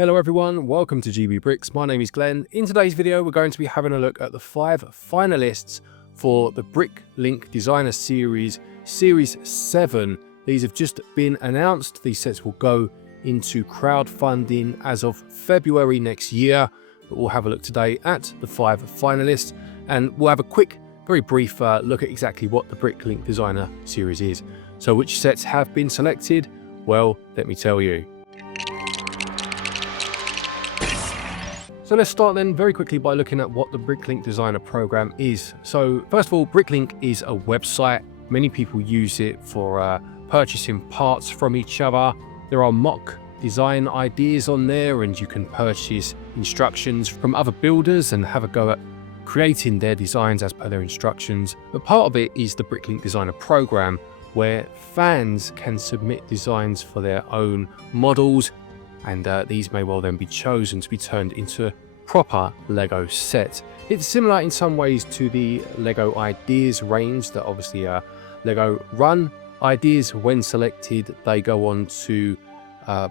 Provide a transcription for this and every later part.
Hello everyone, welcome to GB Bricks. My name is Glenn. In today's video, we're going to be having a look at the 5 finalists for the Bricklink Designer Series, Series 7. These have just been announced. These sets will go into crowdfunding as of February next year. But we'll have a look today at the 5 finalists, and we'll have a quick, very brief look at exactly what the Bricklink Designer Series is. So which sets have been selected? Well, let me tell you. So let's start then very quickly by looking at what the Bricklink Designer Program is. So first of all, Bricklink is a website. Many people use it for purchasing parts from each other. There are mock design ideas on there, and you can purchase instructions from other builders and have a go at creating their designs as per their instructions. But part of it is the Bricklink Designer Program, where fans can submit designs for their own models, and these may well then be chosen to be turned into a proper Lego set. It's similar in some ways to the Lego Ideas range that obviously Lego run. Ideas, when selected, they go on to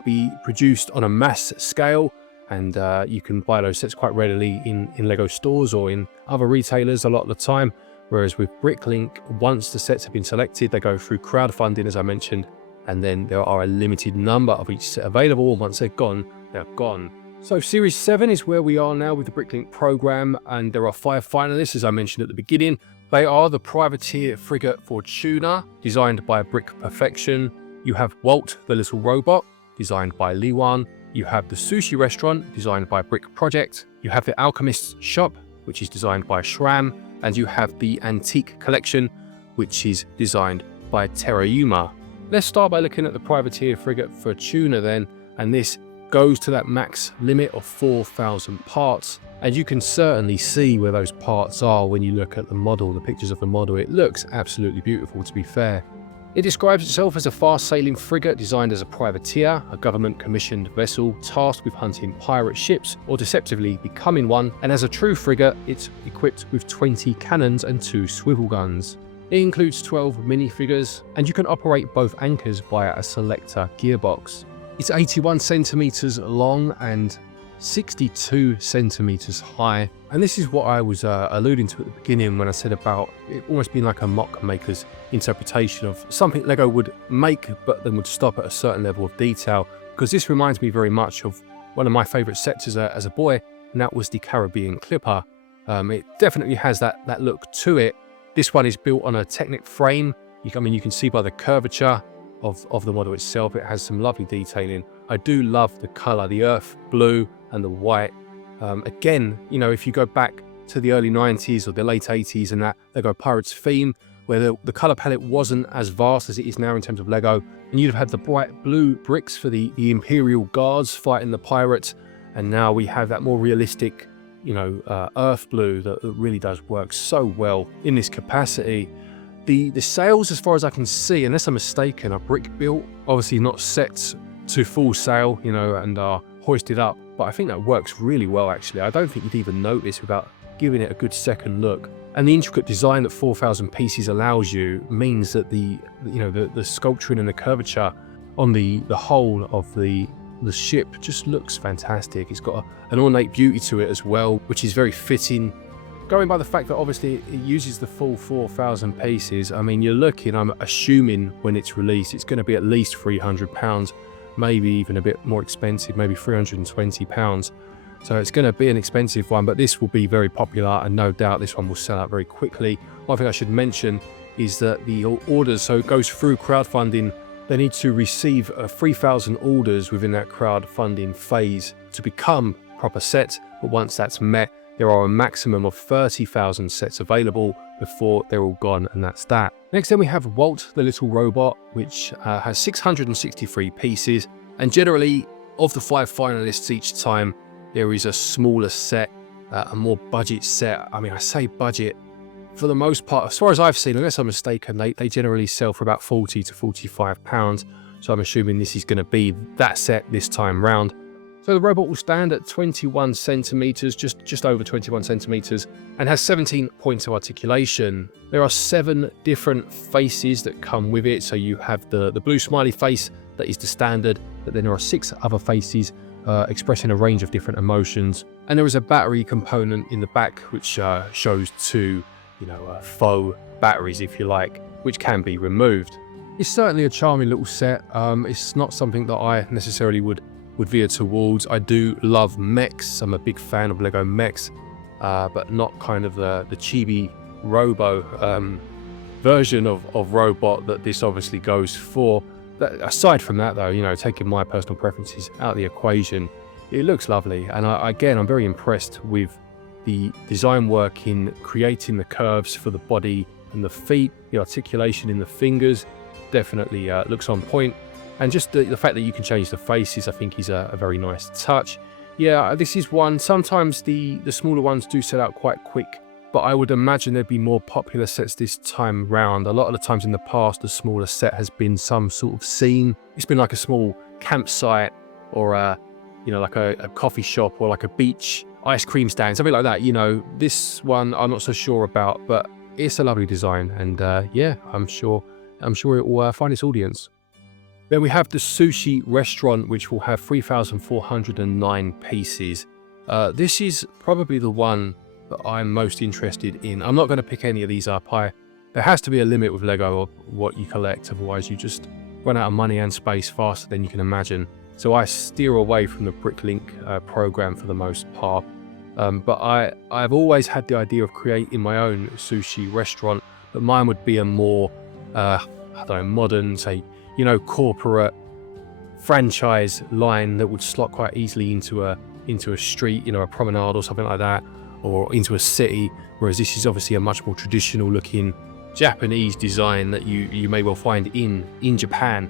be produced on a mass scale, and you can buy those sets quite readily in Lego stores or in other retailers a lot of the time. Whereas with Bricklink, once the sets have been selected, they go through crowdfunding, as I mentioned, and then there are a limited number of each set available. Once they're gone, they're gone. So Series 7 is where we are now with the Bricklink program, and there are 5 finalists, as I mentioned at the beginning. They are the Privateer Frigate Fortuna, designed by Brick Perfection. You have Walt the Little Robot, designed by Liwan. You have the Sushi Restaurant, designed by Brick Project. You have the Alchemist's Shop, which is designed by Shram. And you have the Antique Collection, which is designed by Terrayuma. Let's start by looking at the Privateer Frigate Fortuna then, and this goes to that max limit of 4,000 parts. And you can certainly see where those parts are when you look at the model, the pictures of the model. It looks absolutely beautiful, to be fair. It describes itself as a fast-sailing frigate designed as a privateer, a government-commissioned vessel tasked with hunting pirate ships or deceptively becoming one. And as a true frigate, it's equipped with 20 cannons and 2 swivel guns. It includes 12 minifigures, and you can operate both anchors via a selector gearbox. It's 81 centimeters long and 62 centimeters high. And this is what I was alluding to at the beginning when I said about it almost being like a mock maker's interpretation of something Lego would make, but then would stop at a certain level of detail. Because this reminds me very much of one of my favorite sets as a boy, and that was the Caribbean Clipper. It definitely has that look to it. This one is built on a Technic frame. You can see by the curvature of the model itself, it has some lovely detailing. I do love the color, the earth blue and the white. Again, if you go back to the early 90s or the late 80s and that Lego Pirates theme, where the color palette wasn't as vast as it is now in terms of Lego, and you'd have had the bright blue bricks for the Imperial Guards fighting the pirates, and now we have that more realistic earth blue that really does work so well in this capacity. The sails, as far as I can see, unless I'm mistaken, are brick built, obviously not set to full sail, and are hoisted up, but I think that works really well actually. I don't think you'd even notice without giving it a good second look. And the intricate design that 4,000 pieces allows you means that the sculpturing and the curvature on the hull of the ship just looks fantastic. It's got an ornate beauty to it as well, which is very fitting. Going by the fact that obviously it uses the full 4,000 pieces, you're looking, I'm assuming when it's released, it's going to be at least £300, maybe even a bit more expensive, maybe £320. So it's going to be an expensive one, but this will be very popular, and no doubt this one will sell out very quickly. One thing I should mention is that the orders, so it goes through crowdfunding, they need to receive 3,000 orders within that crowdfunding phase to become proper sets, but once that's met, there are a maximum of 30,000 sets available before they're all gone, and that's that. Next then we have Walt the Little Robot, which has 663 pieces, and generally of the 5 finalists each time, there is a smaller set, a more budget set. I say budget, for the most part, as far as I've seen, unless I'm mistaken, they generally sell for about £40 to £45. So I'm assuming this is going to be that set this time round. So the robot will stand at 21 centimeters, just over 21 centimeters, and has 17 points of articulation. There are 7 different faces that come with it. So you have the blue smiley face that is the standard, but then there are 6 other faces expressing a range of different emotions. And there is a battery component in the back which shows two, faux batteries, if you like, which can be removed. It's certainly a charming little set. It's not something that I necessarily would veer towards. I do love mechs. I'm a big fan of Lego mechs, but not kind of the chibi robo version of robot that this obviously goes for. But aside from that though, taking my personal preferences out of the equation, it looks lovely. And again, I'm very impressed with the design work in creating the curves for the body and the feet. The articulation in the fingers definitely looks on point. And just the fact that you can change the faces, I think is a very nice touch. Yeah, this is one. Sometimes the smaller ones do sell out quite quick, but I would imagine there'd be more popular sets this time round. A lot of the times in the past, the smaller set has been some sort of scene. It's been like a small campsite or like a coffee shop or like a beach ice cream stand, something like that. This one I'm not so sure about, but it's a lovely design, and yeah, I'm sure it will find its audience. Then we have the sushi restaurant, which will have 3,409 pieces. This is probably the one that I'm most interested in. I'm not going to pick any of these up. There has to be a limit with Lego of what you collect, otherwise you just run out of money and space faster than you can imagine. So I steer away from the Bricklink program for the most part. But I've always had the idea of creating my own sushi restaurant, but mine would be a more, modern, say, corporate franchise line that would slot quite easily into a street, a promenade or something like that, or into a city. Whereas this is obviously a much more traditional looking Japanese design that you may well find in Japan.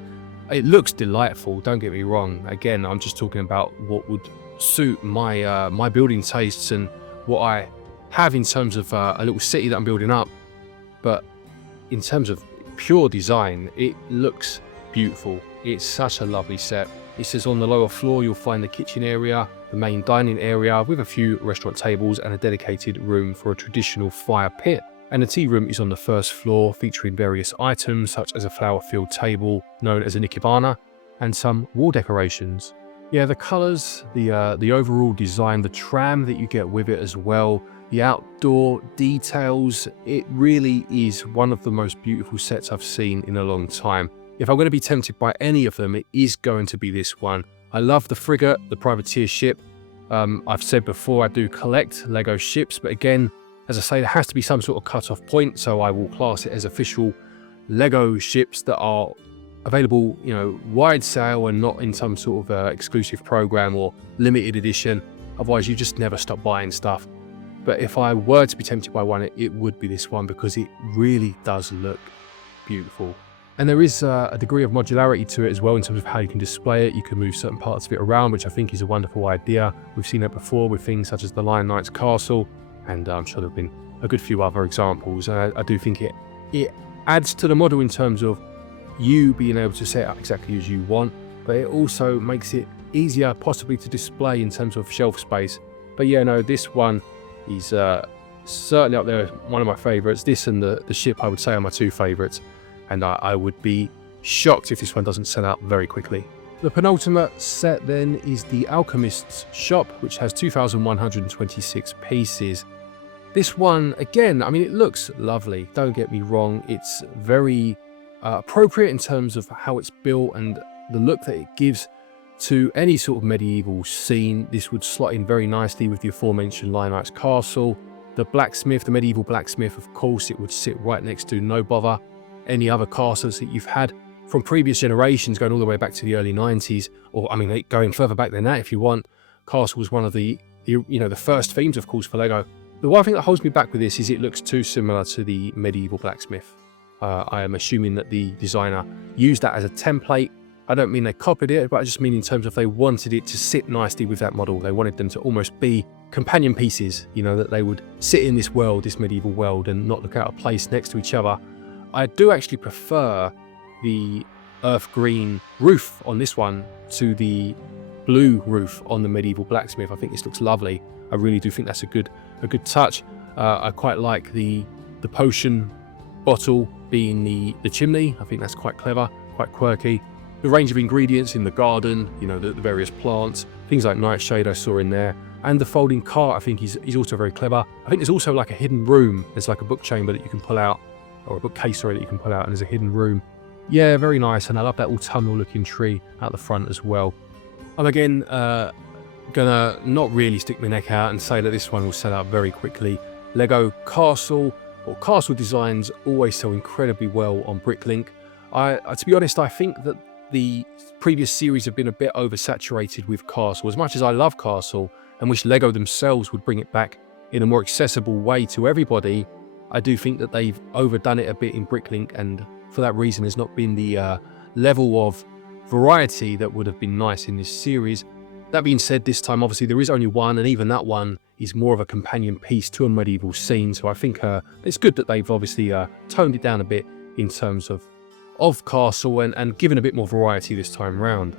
It looks delightful, don't get me wrong. Again, I'm just talking about what would suit my my building tastes and what I have in terms of a little city that I'm building up. But in terms of pure design, it looks beautiful. It's such a lovely set. It says on the lower floor you'll find the kitchen area, the main dining area with a few restaurant tables and a dedicated room for a traditional fire pit. And the tea room is on the first floor, featuring various items such as a flower-filled table known as an ikebana and some wall decorations. Yeah, the colours, the overall design, the tram that you get with it as well, the outdoor details, it really is one of the most beautiful sets I've seen in a long time. If I'm going to be tempted by any of them, it is going to be this one. I love the frigate, the privateer ship. I've said before, I do collect Lego ships, but again, as I say, there has to be some sort of cut-off point, so I will class it as official Lego ships that are available, wide sale and not in some sort of exclusive program or limited edition. Otherwise, you just never stop buying stuff. But if I were to be tempted by one, it would be this one because it really does look beautiful. And there is a degree of modularity to it as well in terms of how you can display it. You can move certain parts of it around, which I think is a wonderful idea. We've seen it before with things such as the Lion Knight's castle, and I'm sure there have been a good few other examples. I do think it adds to the model in terms of you being able to set it up exactly as you want, but it also makes it easier possibly to display in terms of shelf space. But yeah, no, this one is certainly up there, one of my favourites. This and the ship, I would say, are my two favourites, and I would be shocked if this one doesn't sell out very quickly. The penultimate set then is the Alchemist's Shop, which has 2,126 pieces. This one, again, I mean, it looks lovely, don't get me wrong. It's very appropriate in terms of how it's built and the look that it gives to any sort of medieval scene. This would slot in very nicely with the aforementioned Lion Knight's castle. The blacksmith, the medieval blacksmith, of course, it would sit right next to no bother any other castles that you've had from previous generations, going all the way back to the early 90s, or I mean, going further back than that if you want. Castle was one of the first themes, of course, for Lego. The one thing that holds me back with this is it looks too similar to the medieval blacksmith. I am assuming that the designer used that as a template. I don't mean they copied it, but I just mean in terms of they wanted it to sit nicely with that model. They wanted them to almost be companion pieces, that they would sit in this world, this medieval world, and not look out of place next to each other. I do actually prefer the earth green roof on this one to the blue roof on the medieval blacksmith. I think this looks lovely. I really do think that's a good touch. I quite like the potion bottle being the chimney. I think that's quite clever, quite quirky. The range of ingredients in the garden, the various plants, things like Nightshade I saw in there. And the folding cart, I think, is also very clever. I think there's also like a hidden room. There's like a book chamber that you can pull out, or a bookcase, sorry, that you can pull out, and there's a hidden room. Yeah, very nice. And I love that autumnal looking tree out the front as well. I'm again gonna not really stick my neck out and say that this one will sell out very quickly. Lego castle or castle designs always sell incredibly well on Bricklink. To be honest, I think that the previous series have been a bit oversaturated with castle. As much as I love castle and wish Lego themselves would bring it back in a more accessible way to everybody, I do think that they've overdone it a bit in Bricklink, and for that reason there's not been the level of variety that would have been nice in this series. That being said, this time obviously there is only one, and even that one is more of a companion piece to a medieval scene, so I think it's good that they've obviously toned it down a bit in terms of castle and given a bit more variety this time round.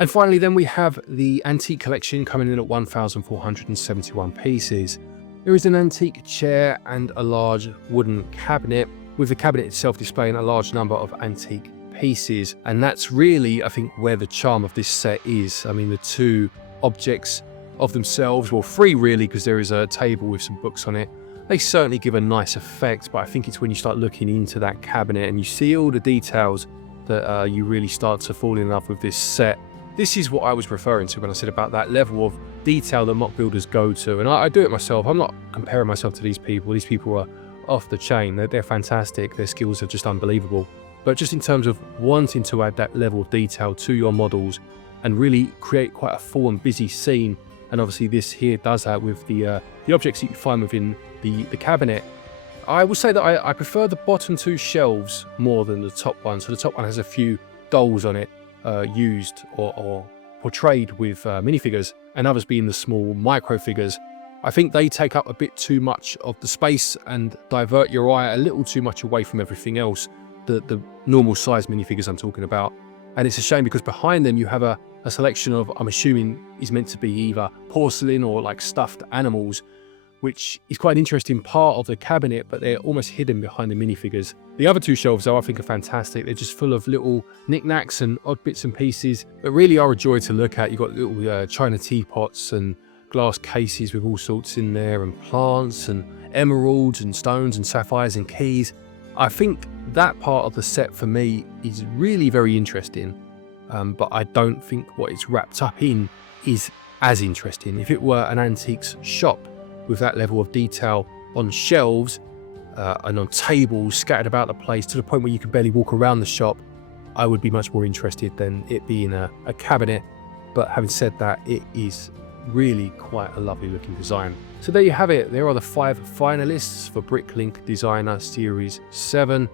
And finally then we have the antique collection coming in at 1,471 pieces. There is an antique chair and a large wooden cabinet, with the cabinet itself displaying a large number of antique pieces, and that's really, I think, where the charm of this set is. I mean, the two objects of themselves, well, three really, because there is a table with some books on it, they certainly give a nice effect, but I think it's when you start looking into that cabinet and you see all the details that you really start to fall in love with this set. This is what I was referring to when I said about that level of detail that mock builders go to, and I do it myself. I'm not comparing myself to these people. These people are off the chain. They're fantastic. Their skills are just unbelievable. But just in terms of wanting to add that level of detail to your models and really create quite a full and busy scene, and obviously this here does that with the objects that you find within the cabinet, I will say that I prefer the bottom two shelves more than the top one. So the top one has a few dolls on it, used or portrayed with minifigures, and others being the small micro figures. I think they take up a bit too much of the space and divert your eye a little too much away from everything else, the normal size minifigures I'm talking about. And it's a shame because behind them you have a selection of, I'm assuming, is meant to be either porcelain or like stuffed animals, which is quite an interesting part of the cabinet, but they're almost hidden behind the minifigures. The other two shelves, though, I think are fantastic. They're just full of little knickknacks and odd bits and pieces that really are a joy to look at. You've got little china teapots and glass cases with all sorts in there, and plants and emeralds and stones and sapphires and keys. I think that part of the set for me is really very interesting, but I don't think what it's wrapped up in is as interesting. If it were an antiques shop with that level of detail on shelves and on tables scattered about the place to the point where you can barely walk around the shop, I would be much more interested than it being a cabinet. But having said that, it is really quite a lovely looking design. So there you have it. There are the 5 finalists for Bricklink Designer Series 7.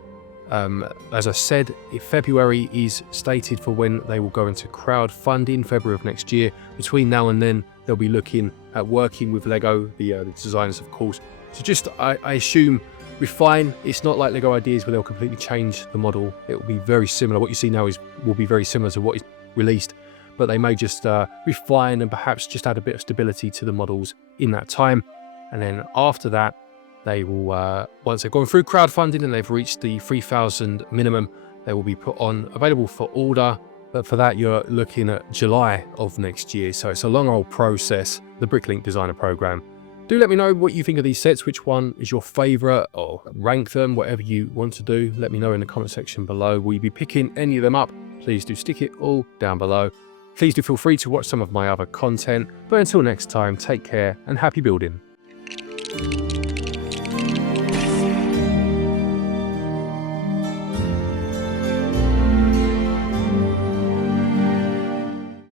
As I said, if February is stated for when they will go into crowdfunding, February of next year. Between now and then, they'll be looking at working with Lego, the designers, of course. So just, I assume, refine. It's not like Lego Ideas where they'll completely change the model. It will be very similar. What you see now will be very similar to what is released, but they may just refine and perhaps just add a bit of stability to the models in that time. And then after that, they will, once they've gone through crowdfunding and they've reached the 3,000 minimum, they will be put on available for order. But for that, you're looking at July of next year. So it's a long old process, the Bricklink Designer Program. Do let me know what you think of these sets, which one is your favorite, or rank them, whatever you want to do. Let me know in the comment section below. Will you be picking any of them up? Please do stick it all down below. Please do feel free to watch some of my other content. But until next time, take care and happy building.